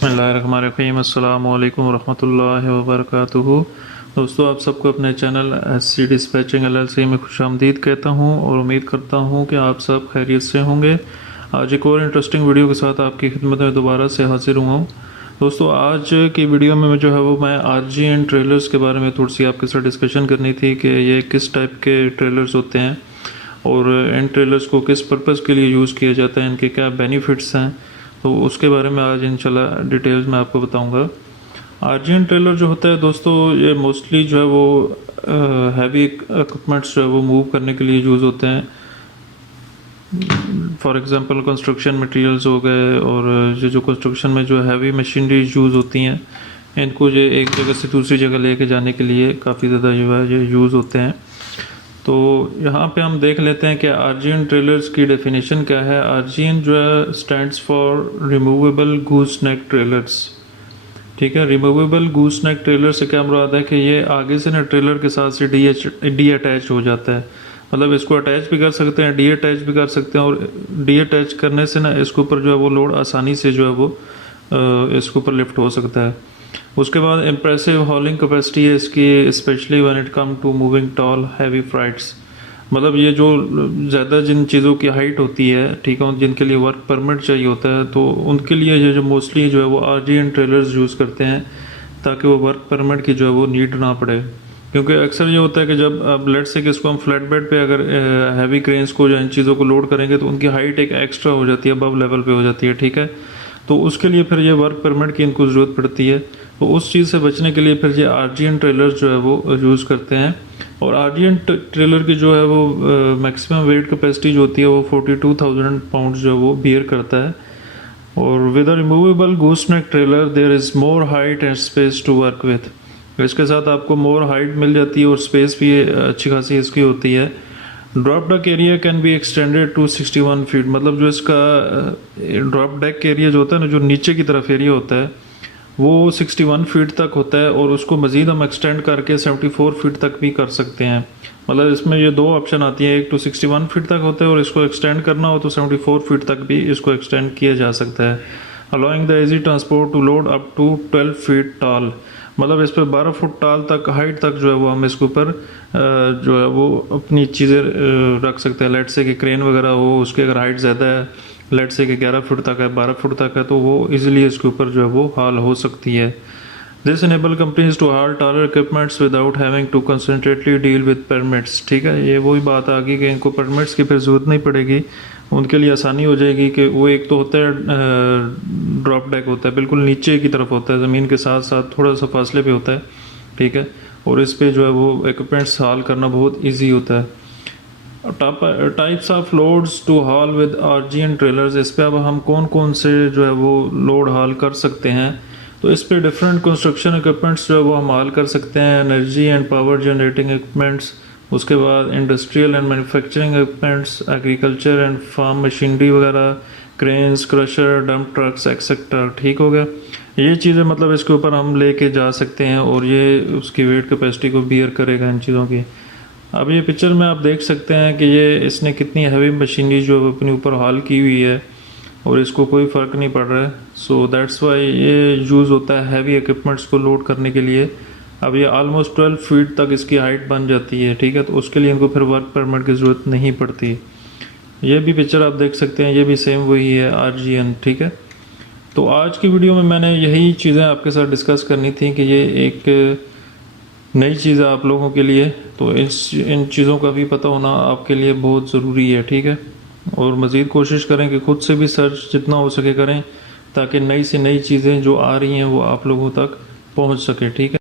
बिस्मिल्लाहिर्रहमानिर्रहीम। अस्सलामु अलैकुम वरहमतुल्लाहि वबरकातुहू। दोस्तों, आप सबको अपने चैनल SC डिस्पैचिंग LLC में खुशामदीद कहता हूं और उम्मीद करता हूं कि आप सब खैरियत से होंगे। आज एक और इंटरेस्टिंग वीडियो के साथ आपकी खिदमत में दोबारा से हाजिर हुआ हूं। दोस्तों, आज की वीडियो में जो है वो मैं RGN ट्रेलर्स के बारे में थोड़ी सी आपके साथ डिस्कशन करनी थी कि ये किस टाइप के ट्रेलर्स होते हैं और इन ट्रेलर्स को किस पर्पज़ के लिए यूज़ किया जाता है, इनके क्या बेनिफिट्स हैं, तो उसके बारे में आज इंशाल्लाह डिटेल्स में आपको बताऊंगा। RGN ट्रेलर जो होता है दोस्तों, ये मोस्टली जो है वो हैवी इक्विपमेंट्स जो है वो मूव करने के लिए यूज़ होते हैं। फॉर एग्जांपल कंस्ट्रक्शन मटेरियल्स हो गए, और ये जो कंस्ट्रक्शन में जो हैवी मशीनरी यूज़ होती हैं, इनको ये एक जगह से दूसरी जगह लेके जाने के लिए काफ़ी ज़्यादा जो है ये यूज़ होते हैं। तो यहाँ पे हम देख लेते हैं कि RGN ट्रेलर्स की डेफिनेशन क्या है। RGN जो है stands for removable goose neck trailers. ठीक है, रिमूवेबल गूस नेक ट्रेलर से क्या मुराद है कि ये आगे से ना ट्रेलर के साथ से डी अटैच हो जाता है। मतलब इसको अटैच भी कर सकते हैं, डी अटैच भी कर सकते हैं, और डी अटैच करने से ना इसके ऊपर जो है वो लोड आसानी से जो है वो इसके ऊपर लिफ्ट हो सकता है। उसके बाद इम्प्रेसिव हॉलिंग कैपेसिटी है इसकी, specially when it come to moving tall heavy freights. मतलब ये जो ज़्यादा जिन चीज़ों की हाइट होती है, ठीक है, जिनके लिए वर्क परमिट चाहिए होता है, तो उनके लिए ये जो मोस्टली जो है वो RGN ट्रेलर्स यूज़ करते हैं ताकि वो वर्क परमिट की जो है वो नीड ना पड़े। क्योंकि अक्सर ये होता है कि जब अब लेट से कि इसको हम फ्लैट बेड पे अगर हैवी क्रेन्स को या इन चीज़ों को लोड करेंगे तो उनकी हाइट एक एक्स्ट्रा हो जाती है, अबव लेवल पे हो जाती है। ठीक है, तो उसके लिए फिर ये वर्क परमिट की इनको ज़रूरत पड़ती है। तो उस चीज़ से बचने के लिए फिर ये RGN ट्रेलर्स जो है वो यूज़ करते हैं। और RGN ट्रेलर की जो है वो मैक्सिमम वेट कैपेसिटी जो होती है वो 42,000 पाउंड जो है वो बियर करता है। और with a removable goose neck trailer there is more height and space to work with. इसके साथ आपको मोर हाइट मिल जाती है और स्पेस भी अच्छी खासी इसकी होती है। Drop deck area can be extended to 61 feet. मतलब जो इसका ड्रॉप डेक एरिया जो होता है ना, जो नीचे की तरफ एरिया होता है वो 61 फीट तक होता है, और उसको मज़ीद हम एक्सटेंड करके 74 फीट तक भी कर सकते हैं। मतलब इसमें ये दो ऑप्शन आती है, एक तो 61 फीट तक होता है और इसको एक्सटेंड करना हो तो 74 फीट तक भी इसको एक्सटेंड किया जा सकता है। Allowing the easy transport to load up to 12 feet tall. मतलब इस पर 12 फुट टाल तक हाइट तक जो है वो हम इसके ऊपर जो है वो अपनी चीज़ें रख सकते हैं। लेट से कि क्रेन वगैरह हो, उसकी अगर हाइट ज़्यादा है, लेट से कि 11 फुट तक है, 12 फुट तक है, तो वो इजीली इसके ऊपर जो है वो हाल हो सकती है। This enable companies to haul taller equipments without having to constantly deal with permits. ठीक है, ये वही बात आ गई कि इनको परमिट्स की फिर ज़रूरत नहीं पड़ेगी, उनके लिए आसानी हो जाएगी कि वो एक तो होता है ड्रॉप डेक होता है, बिल्कुल नीचे की तरफ होता है, ज़मीन के साथ साथ थोड़ा सा फासले पे होता है। ठीक है, और इस पे जो है वो इक्विपमेंट्स हाल करना बहुत ईजी होता है। Types of loads to haul with RGN trailers. इस पे अब हम कौन कौन से जो है वो लोड हाल कर सकते हैं, तो इस पे डिफरेंट कंस्ट्रक्शन इक्विपमेंट्स जो है वो हम हाल कर सकते हैं। Energy and power generating equipments, उसके बाद industrial and manufacturing equipments, agriculture and farm machinery वगैरह, cranes, crusher, dump trucks etcetera. ठीक हो गया, ये चीज़ें मतलब इसके ऊपर हम लेके जा सकते हैं और ये उसकी वेट कैपेसिटी को बियर करेगा इन चीज़ों की। अब ये पिक्चर में आप देख सकते हैं कि ये इसने कितनी हैवी मशीनरी जो अपने ऊपर हाल की हुई है और इसको कोई फ़र्क नहीं पड़ रहा है। सो दैट्स वाई ये यूज़ होता है हैवी इक्विपमेंट्स को लोड करने के लिए। अब ये ऑलमोस्ट 12 फीट तक इसकी हाइट बन जाती है। ठीक है, तो उसके लिए इनको फिर वर्क परमिट की ज़रूरत नहीं पड़ती। ये भी पिक्चर आप देख सकते हैं, ये भी सेम वही है RGN। ठीक है, तो आज की वीडियो में मैंने यही चीज़ें आपके साथ डिस्कस करनी थी कि ये एक नई चीज़ है आप लोगों के लिए, तो इन चीज़ों का भी पता होना आपके लिए बहुत ज़रूरी है। ठीक है, और मज़ीद कोशिश करें कि खुद से भी सर्च जितना हो सके करें ताकि नई से नई चीज़ें जो आ रही हैं वो आप लोगों तक पहुंच सके। ठीक है।